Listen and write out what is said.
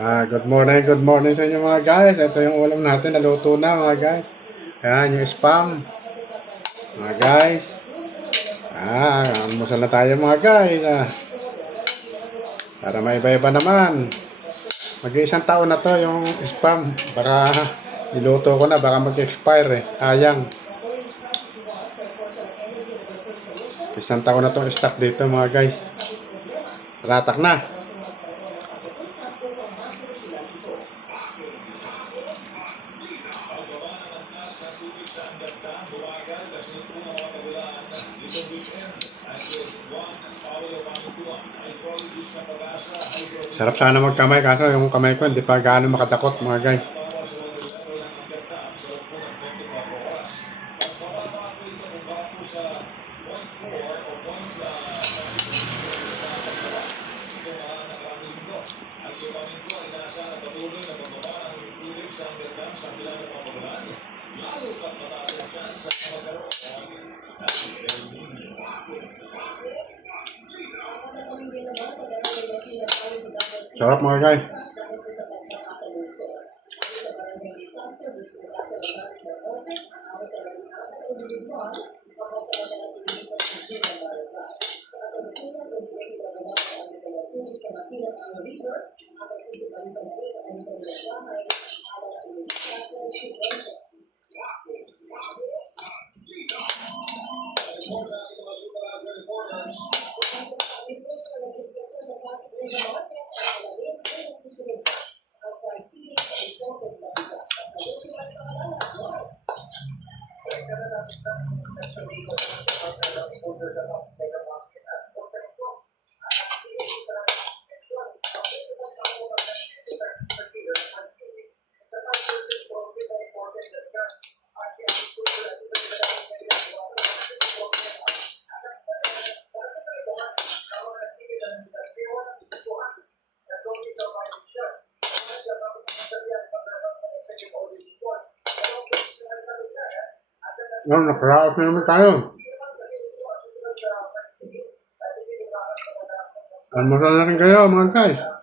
Good morning sa inyo mga guys. Ito yung ulam natin, naluto na mga guys. Yan, yung spam. Mga guys. Almusal na tayo mga guys. Para may iba-iba naman. Mag-iisang taon na to yung spam. Baka niluto ko na, baka mag-expire eh. Sayang. Isang taon na tong stock dito mga guys. Ratak na. Sarap sana magkamay kaso yung kamay ko hindi pa gaano makadakot mga guys. Sarap mga guys. Nakaraos na naman tayo. Almusal na rin kayo mga guys.